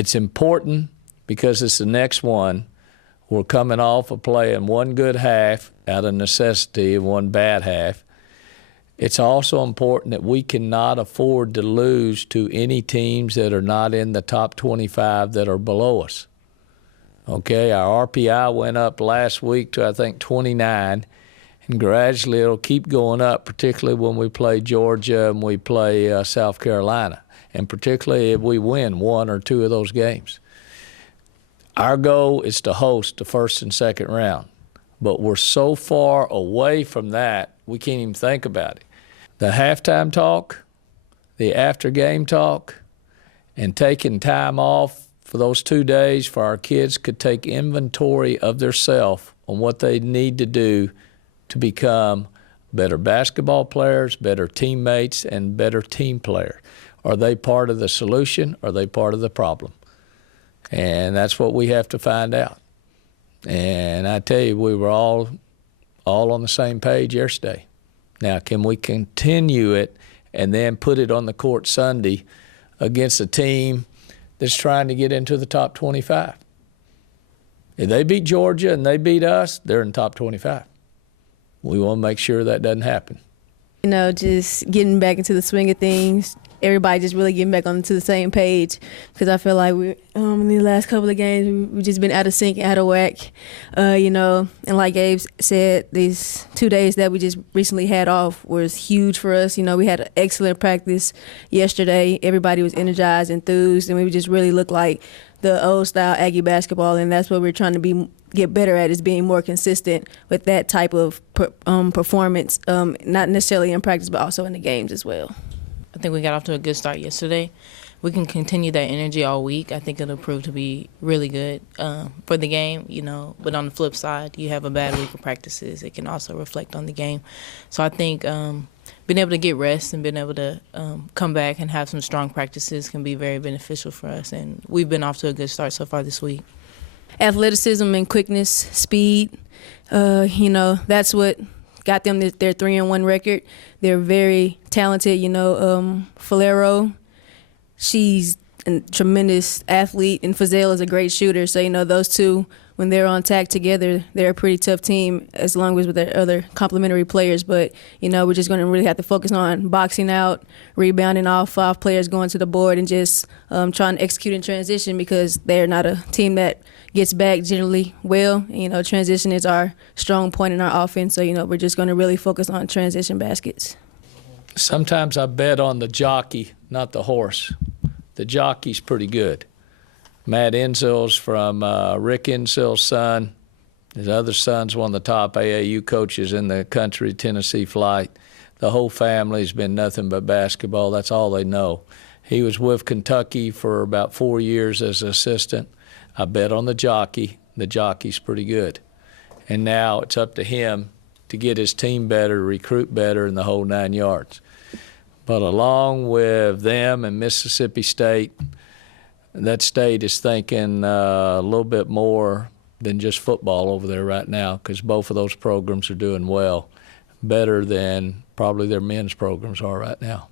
It's important because it's the next one. We're coming off of playing one good half out of necessity and one bad half. It's also important that we cannot afford to lose to any teams that are not in the top 25 that are below us. Okay, our RPI went up last week to, I think, 29, and gradually it'll keep going up, particularly when we play Georgia and we play South Carolina, and particularly if we win one or two of those games. Our goal is to host the first and second round, but we're so far away from that, we can't even think about it. The halftime talk, the after-game talk, and taking time off for those 2 days for our kids could take inventory of theirself on what they need to do to become better basketball players, better teammates, and better team players. Are they part of the solution? Or are they part of the problem? And that's what we have to find out. And I tell you, we were all on the same page yesterday. Now, can we continue it and then put it on the court Sunday against a team that's trying to get into the top 25? If they beat Georgia and they beat us, they're in the top 25. We want to make sure that doesn't happen. You know, just getting back into the swing of things. Everybody just really getting back onto the same page, because I feel like we in the last couple of games we've just been out of sync, out of whack, you know. And like Gabe said, these 2 days that we just recently had off was huge for us. You know, we had an excellent practice yesterday. Everybody was energized, enthused, and we just really looked like the old style Aggie basketball. And that's what we're trying to get better at, is being more consistent with that type of performance, not necessarily in practice but also in the games as well. I think we got off to a good start yesterday. We can continue that energy all week. I think it'll prove to be really good for the game, you know. But on the flip side, you have a bad week of practices. It can also reflect on the game. So I think being able to get rest and being able to come back and have some strong practices can be very beneficial for us. And we've been off to a good start so far this week. Athleticism and quickness, speed, you know, that's what got them their 3-1 record. They're very talented, you know. Falero, she's a tremendous athlete, and Fazell is a great shooter. So, you know, those two, when they're on tack together, they're a pretty tough team, as long as with their other complementary players. But, you know, we're just going to really have to focus on boxing out, rebounding all 5 players going to the board, and just trying to execute in transition, because they're not a team that gets back generally well. You know, transition is our strong point in our offense. So, you know, we're just going to really focus on transition baskets. Sometimes I bet on the jockey, not the horse. The jockey's pretty good. Matt Enzell's from Rick Enzell's son. His other son's one of the top AAU coaches in the country, Tennessee Flight. The whole family's been nothing but basketball. That's all they know. He was with Kentucky for about 4 years as an assistant. I bet on the jockey. The jockey's pretty good. And now it's up to him to get his team better, recruit better, and the whole 9 yards. But along with them and Mississippi State, that state is thinking a little bit more than just football over there right now, because both of those programs are doing well, better than probably their men's programs are right now.